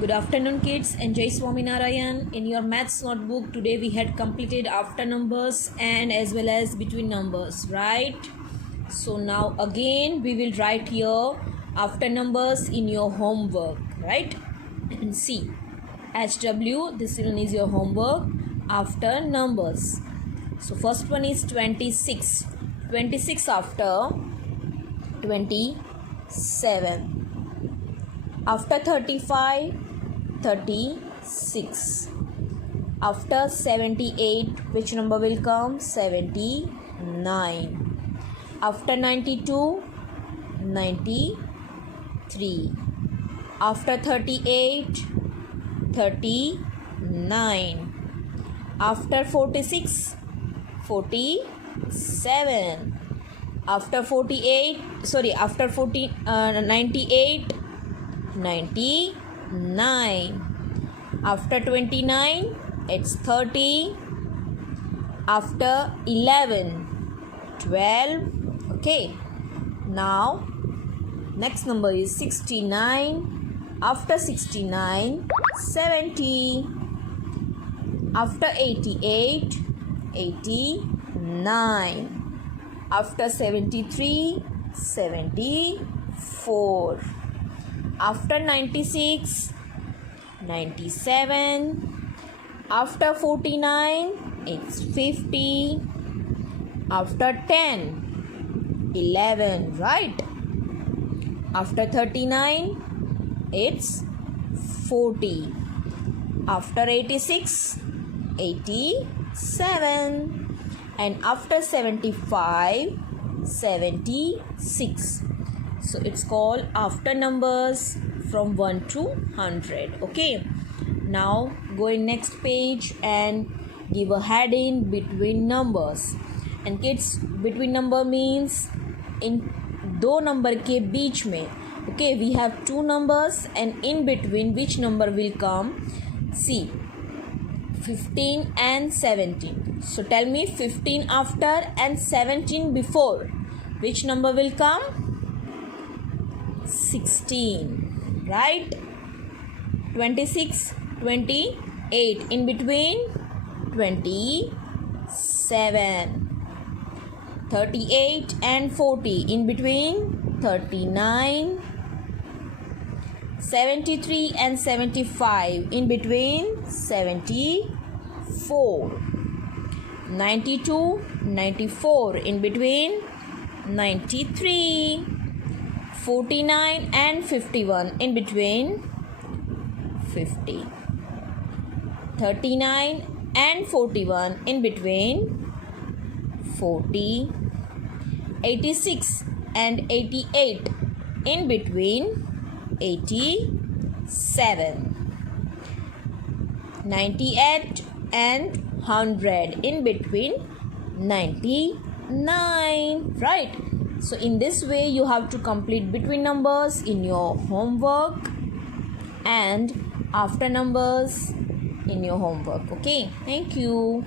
Good afternoon, kids. Enjoy Swaminarayan. In your maths notebook, today we had completed after numbers and as well as between numbers, right? So now again we will write here after numbers in your homework, right? See, HW, this one is your homework after numbers. So first one is 26. 26 after 27. After 35, 36. After 78, which number will come? 79. After 92, 93. After 38, 39. After 46, 47. After 98, 99. After 29, it's 30. After 11, 12. Okay. Now, next number is 69. After 69, 70. After 88, 89. After 73, 74. After 96, 97. After 49, it's 50. After 10, 11, right? After 39, it's 40. After 86, 87. And after 75, 76. So it's called after numbers from 1 to 100. Okay. Now go in next page and give a heading between numbers. And kids, between number means in दो number के बीच में. Okay, we have two numbers and in between which number will come? See, 15 and 17. So tell me 15 after and 17 before. Which number will come? 16, right? 26, 28. In between, 27. 38 and 40. In between, 39. 73 and 75. In between, 74. 92, 94. In between, 93. 49 and 51. In between, 50. 39 and 41. In between, 40. 86 and 88. In between, 87. 98 and 100. In between, 99. Right? So in this way you have to complete between numbers in your homework and after numbers in your homework. Okay. Thank you.